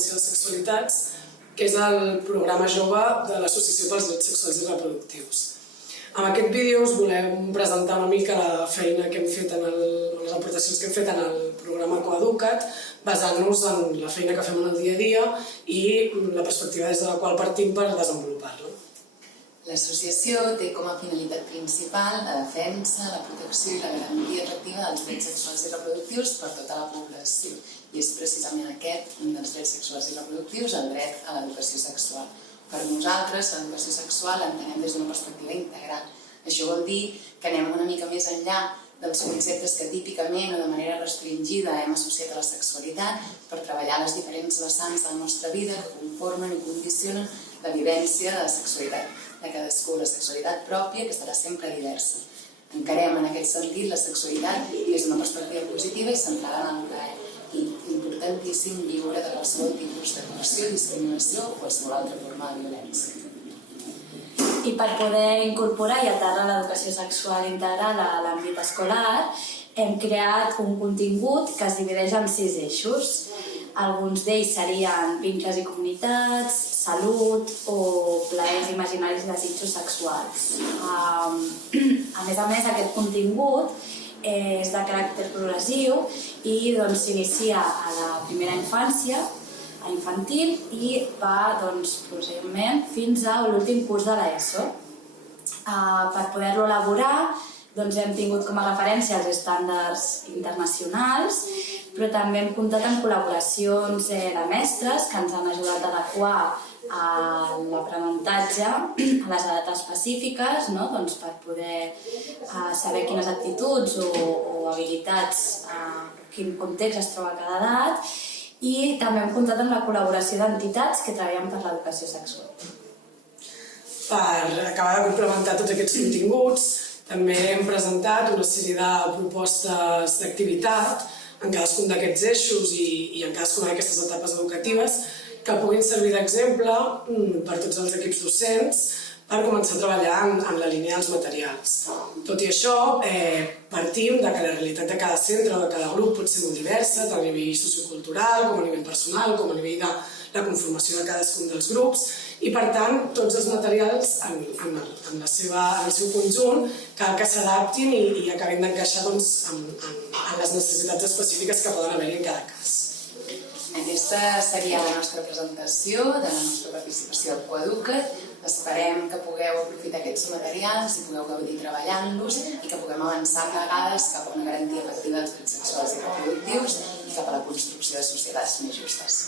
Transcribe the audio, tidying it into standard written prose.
prevenció de sexualitats, que és el programa jove de l'Associació pels Drets Sexuals i Reproductius. Amb aquest vídeo us volem presentar una mica la feina que hem fet, les aportacions que hem fet en el programa Coeduca't, basant-nos en la feina que fem en el dia a dia i la perspectiva des de la qual partim per desenvolupar-la. L'associació té com a finalitat principal la defensa, la protecció i la garantia efectiva dels drets sexuals i reproductius per tota la població. I és precisament aquest, un dels drets sexuals i reproductius, el dret a l'educació sexual. Per nosaltres, l'educació sexual l'entenem des d'una perspectiva integral. Això vol dir que anem una mica més enllà dels conceptes que típicament o de manera restringida hem associat a la sexualitat per treballar les diferents vessants de la nostra vida que conformen i condicionen la vivència de la sexualitat de cadascú, la sexualitat pròpia, que serà sempre diversa. Encarem en aquest sentit la sexualitat des d'una perspectiva positiva i centrada en el plaer. I importantíssim viure de qualsevol tipus de violació, discriminació o qualsevol altra forma de violència. I per poder incorporar i aterrar l'educació sexual integral a l'àmbit escolar, hem creat un contingut que es divideix en 6 eixos. Alguns d'ells serien vincles i comunitats, salut o plaers imaginaris i desitjos sexuals. A més, aquest contingut és de caràcter progressiu i s'inicia a la primera infància, a infantil, i va progressivament fins a l'últim curs de l'ESO. Per poder-lo elaborar hem tingut com a referència els estàndards internacionals, però també hem comptat amb col·laboracions de mestres que ens han ajudat a adequar l'aprenentatge a les edats específiques per poder saber quines actituds o habilitats, quin context es troba a cada edat, i també hem comptat amb la col·laboració d'entitats que treballen per l'educació sexual. Per acabar de complementar tots aquests continguts, també hem presentat una sèrie de propostes d'activitat en cadascun d'aquests eixos i en cadascuna d'aquestes etapes educatives que puguin servir d'exemple per tots els equips docents per començar a treballar en la línia dels materials. Tot i això, partim que la realitat de cada centre o de cada grup pot ser molt diversa, tant a nivell sociocultural, com a nivell personal, com a nivell de la conformació de cadascun dels grups, i per tant, tots els materials en el seu conjunt cal que s'adaptin i acabin d'encaixar en les necessitats específiques que poden haver-hi en cada cas. Aquesta seria la nostra presentació de la nostra participació al Coeduca't. Esperem que pugueu aprofitar aquests materials i pugueu gaudir treballant-los i que puguem avançar plegades cap a una garantia efectiva dels drets sexuals i reproductius i cap a la construcció de societats més justes.